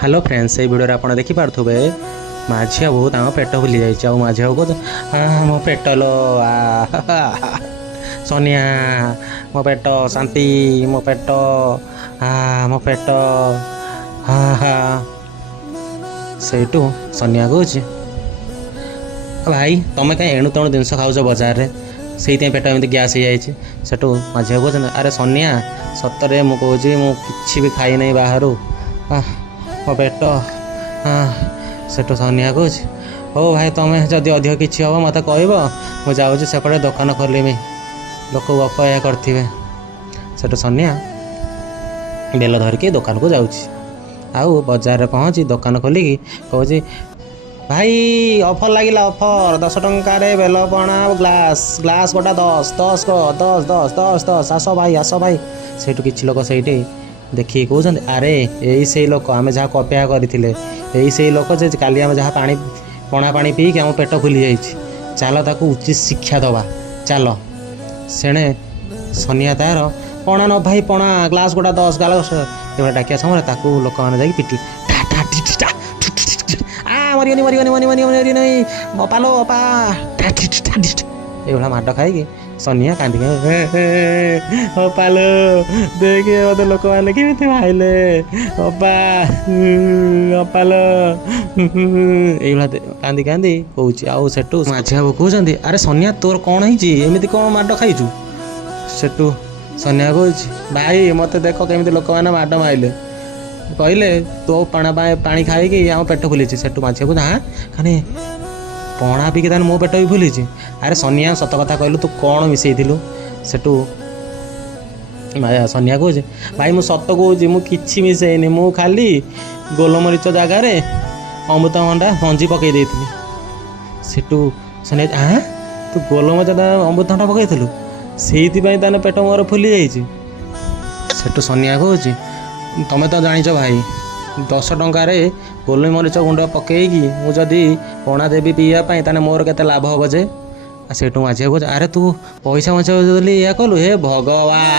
Hello friends ये video आप देखिपे माझिया बहुत पेट भूली जाइए माझिया को मो पेट लो सोनिया मो पेट शांति मो पेट मो पेट सेठू सोनिया कौच भाई तुम कहीं एणु तेणु जिन खाऊ बजार में से पेट एमती गैस हो जाए सेठू माझिया कहते अरे सोनिया सतरे मुझे मुझे भी खाई नहीं बाहर मो पेट सेठू सोनिया कौच हो भाई तुम्हें जदि अधिक किसी हम मत कह मुझे सेपटे दुकान खोलमी लोक अपया करें सेठू सोनिया बेल धरिकी दुकान को जाऊँ बजार में पहुँची दुकान खोलिकी कहे भाई ऑफर लगिला ऑफर 10 टंकार बेल पणा ग्लास ग्लास गोटा 10 10 को 10 10 10 10 आस भाई सेठू किसी लोक से देखिए कहते अरे यही से लोक आम जहाँ अपेक्षा करते यही से लोक जे काली आम जहाँ पानी पणा पानी पी कि आम पेट फुली जाइए चल ताकू उचित शिक्षा दवा चल सेणे सोनिया तार पणा न भाई पणा ग्लास गोटा 10 ग्लास डाकिया समय ताकू लोक मैंने पिटी मरिगनी मरिगनी मरी मरी मरी नहीं अपालो अपा ये माड खाई सोनिया कांदी अपालो देखे मत लोक मैंने केमी भाईले अपा अपालो ये कांदी कांदी कौच आउ सेठू माझी बाबू कहते अरे सोनिया तोर कौन होमती कौन माड खाइचु सेठू सोनिया कौच भाई मत देख केमी लोक मैंने माड माइले कहले तो पणा पानी खाई आम पेट फुली सेठू माझी बाबू हाँ खाने पणा पीकी ताने मो पेट भी फुली अरे सोनिया सत कथा कहलु तू कौन मिसईलु सेठू सोनिया कहे भाई मु सत कौच मुझे मिसईनी मु खाली गोलमरीच जगार अमृतभंडा मंजी पकई देती सेठू सोनिया हाँ तू गोलमरीच अमृतभंडा पकईलु से पेट मोर फुली जाइए सेठू सोनिया कहे तमें तो जाच भाई 10 टंकार गोलमरीच गुंड पकईकी मुझे पणा देवी पीवाई ताने मोर केते लाभ हम जे सेठू माझी अरे तू पैसा बचाऊ या कलु हे भगवान।